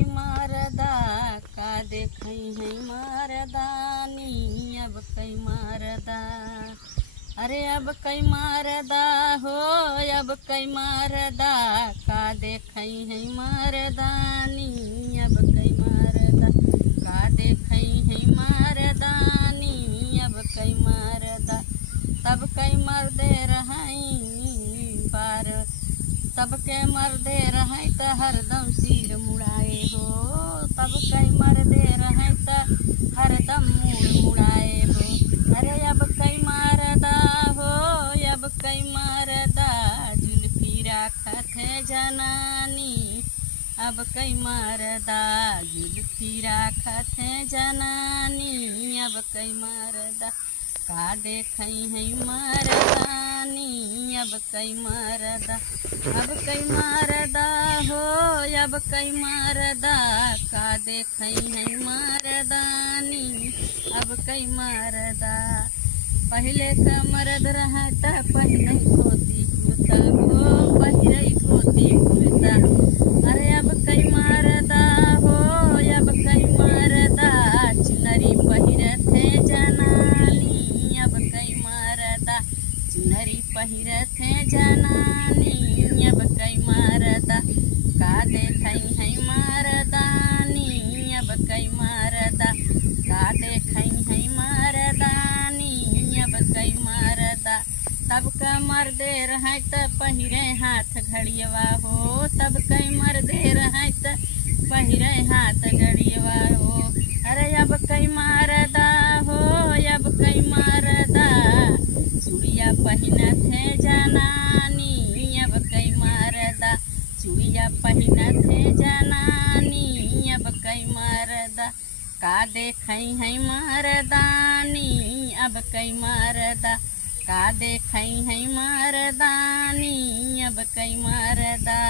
कई मरदा का देखई है मरदानी। अब कई मरदा, अरे अब कई मरदा हो, अब कई मरदा का देखई है मरदानी। अब कई मरदा का देखई है मरदानी। अब कई मरदा तब कई मर्दे रहाई बार, सबके मर्दे रहे त हरदम सिर मुड़ाए हो। तब कई मर्दे रहे त हरदम मुड़ मुड़ाए हो। अरे अब कई मरदा हो, अब कई मरदा जुल्फी राखत है जनानी। अब कई मरदा जुल्फी राखत है जनानी। अब कई मरदा का देखई है मरदानी। अब कई मरदा, अब कई मरदा हो, अब कई मरदा का देखई है मरदानी। अब कई मरदा पहले का मर्द रहा त पहले धोती कुर्ता हो, पहले धोती कुर्ता। अरे अब कई मरदा हो, अब कई मरदा चुनरी पहिरत है जनानी। अब कई मरदा चुनरी पहिरत है जनानी। अब कई मरदा का देखई है मरदानी। अब कई मरदा का देखई है मरदानी। अब कई मरदा तब का मर्दे रहे त पहिरे हाथ घड़ियवा हो। तब कई मर्दे रहे त पहिरे हाथ घड़ियवा हो। अरे अब कई मरदा हो, अब कई मरदा चूड़िया पहिनत है जनानी। अब कई मरदा चूड़िया पहिनत है जनानी। अब कई मरदा का देखई है मरदानी। अब कई मरदा का देखई है मरदानी। अब कई मरदा,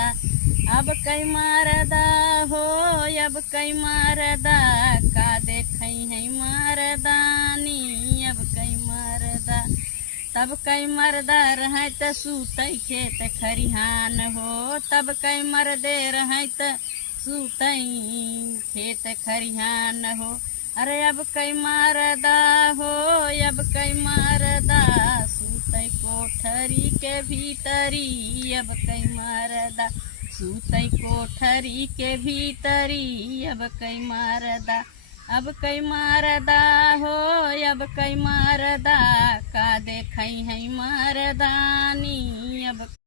अब कई मरदा हो, अब कई मरदा का देखई है मरदानी। अब कई मरदा तब कई मरदा रहे त सूतई खेत खरिहान हो। तब कई मर्दे रहे त सूतई खेत खरिहान हो। अरे अब कई मरदा हो, अब कई मरदा सूतई कोठरी के भीतरी। अब कई मरदा सूतई कोठरी के भीतरी। अब कई मरदा, अब कई मरदा हो, अब कई मरदा का देखई है मरदानी। अब